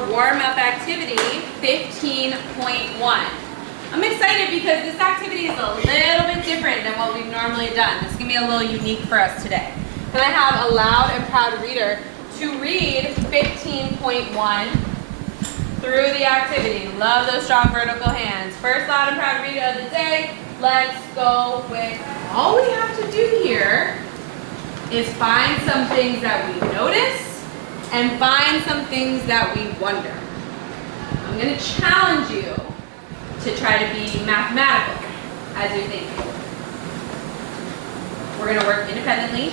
our warm-up activity, 15.1. I'm excited because this activity is a little bit different than what we've normally done. This is going to be a little unique for us today. Can I have a loud and proud reader to read 15.1 through the activity? Love those strong vertical hands. First loud and proud reader of the day. Let's go with, all we have to do here is find some things that we notice and find some things that we wonder. I'm going to challenge you to try to be mathematical as you're thinking. We're going to work independently.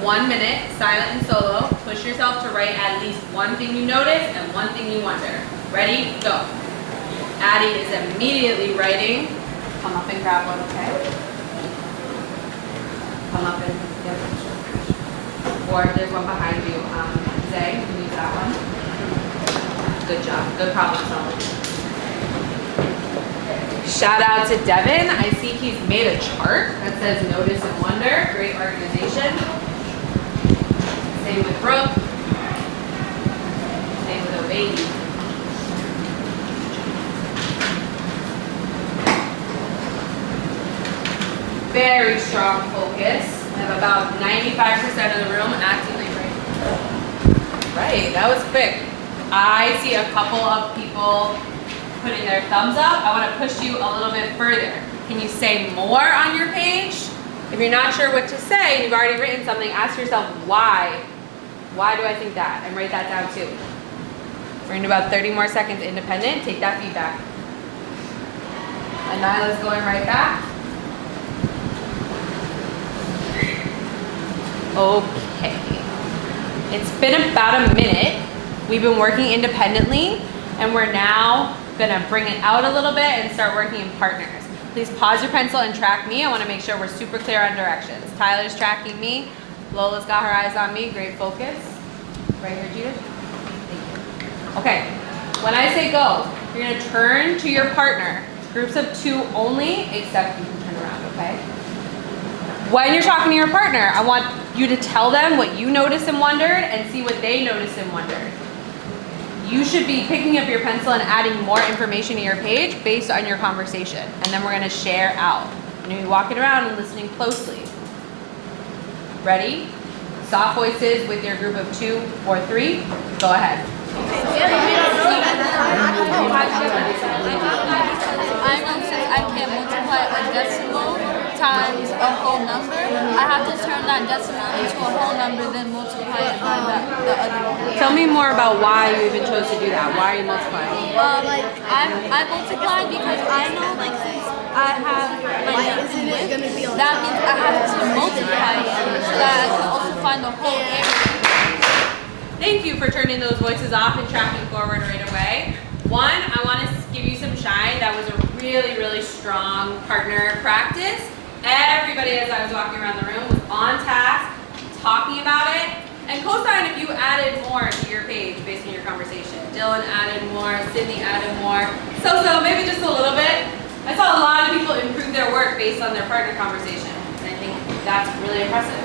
1 minute, silent and solo. Push yourself to write at least one thing you notice and one thing you wonder. Ready? Go. Addie is immediately writing. Come up and grab one, okay? Come up and get a picture. Or there's one behind you. Zay, you can use that one. Good job. Good problem solving. Shout out to Devin. I see he's made a chart that says notice and wonder. Great organization. Same with Brooke. Same with Obedi. Very strong focus. I have about 95% of the room actively writing. Right, that was quick. I see a couple of people putting their thumbs up. I want to push you a little bit further. Can you say more on your page? If you're not sure what to say, you've already written something, ask yourself why. Why do I think that? And write that down too. We're in about 30 more seconds independent. Take that feedback. And Nyla's going right back. Okay. It's been about a minute. We've been working independently, and we're now gonna bring it out a little bit and start working in partners. Please pause your pencil and track me. I wanna make sure we're super clear on directions. Tyler's tracking me. Lola's got her eyes on me. Great focus. Right here, Judith. Thank you. Okay, when I say go, you're gonna turn to your partner. Groups of 2 only, except you can turn around, okay? When you're talking to your partner, I want you to tell them what you noticed and wondered and see what they noticed and wondered. You should be picking up your pencil and adding more information to your page based on your conversation. And then we're gonna share out. You're gonna be walking around and listening closely. Ready? Soft voices with your group of 2 or 3. Go ahead. I know since I can't multiply a decimal times a whole number, I have to turn that decimal into a whole number, then multiply it by the other one. Tell me more about why you even chose to do that. Why are you multiplying? I multiply because I know since I have my number width, that means I have to multiply it so that I can also find the whole area. Thank you for turning those voices off and tracking forward right away. One, I want to give you some shine. That was a really, really strong partner practice. Everybody, as I was walking around the room, was on task, talking about it. And cosign if you added more to your page based on your conversation. Dylan added more, Sydney added more. So maybe just a little bit. I saw a lot of people improve their work based on their partner conversation. And I think that's really impressive.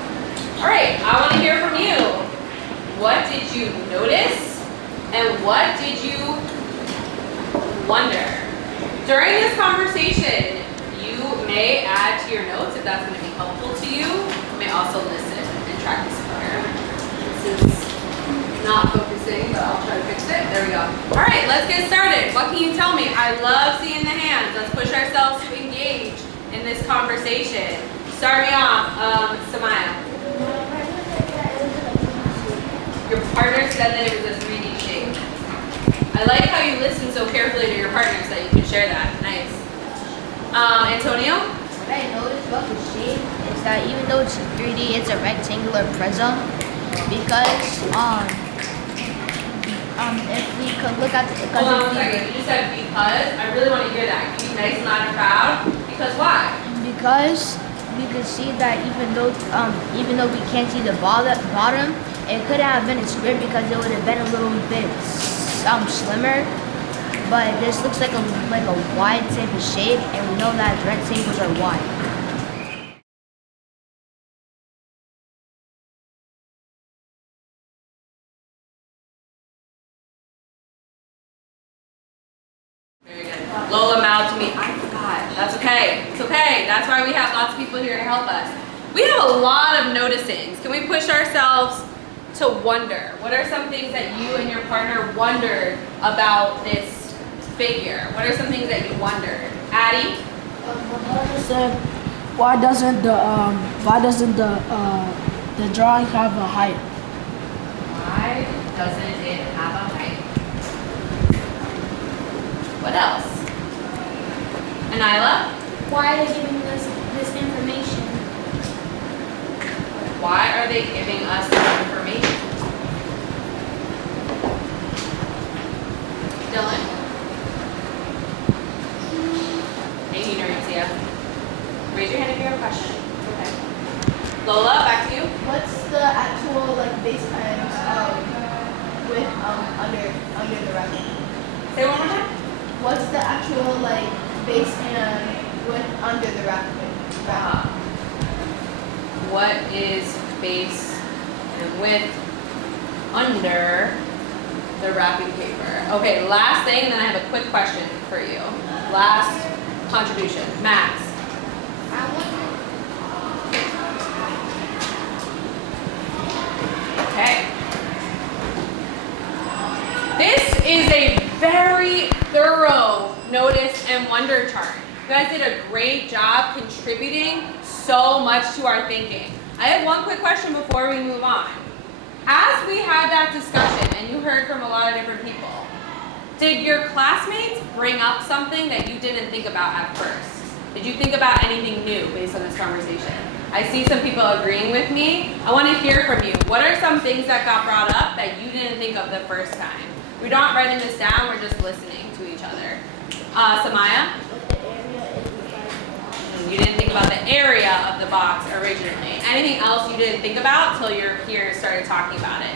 All right, I want to hear from you. What did you notice? And what did you wonder? During this conversation, you may add to your notes if that's going to be helpful to you. You may also listen and track this further. This is not focusing, but I'll try to fix it. There we go. All right, let's get started. What can you tell me? I love seeing the hands. Let's push ourselves to engage in this conversation. Start me off, Samaya. Your partner said that it was a 3D shape. I like how you listen so carefully to your partners that you can share that. Nice. Antonio? What I noticed about the shape is that even though it's 3D, it's a rectangular prism. Because if we could look at the Hold on a second. You just said because. I really want to hear that. Can you be nice and loud and proud? Because why? Because we could see that even though we can't see the bottom, it could have been a square because it would have been a little bit slimmer. But this looks like a wide type of shape, and we know that rectangles are wide. Lola mouthed to me, I forgot. That's okay. It's okay. That's why we have lots of people here to help us. We have a lot of noticings. Can we push ourselves to wonder? What are some things that you and your partner wondered about this figure? What are some things that you wondered? Addie? Said, why doesn't the drawing have a height? Why doesn't it have a height? What else? Anila? Why are they giving us this information? Why are they giving us this information? Dylan? Thank you, Norcia. Raise your hand if you have a question. Okay. Lola, back to you. What's the actual base times with under the racket? Say one more time. What's the actual base and width under the racket? What is base and width under the wrapping paper? Okay, last thing, and then I have a quick question for you. Last contribution. Max. Okay. This is a very thorough notice and wonder chart. You guys did a great job contributing so much to our thinking. I have one quick question before we move on. As we had that discussion and you heard from a lot of different people, did your classmates bring up something that you didn't think about at first? Did you think about anything new based on this conversation? I see some people agreeing with me. I want to hear from you. What are some things that got brought up that you didn't think of the first time? We're not writing this down, we're just listening to each other. Samaya? You didn't think about the area of the box originally. Anything else you didn't think about till your peers started talking about it?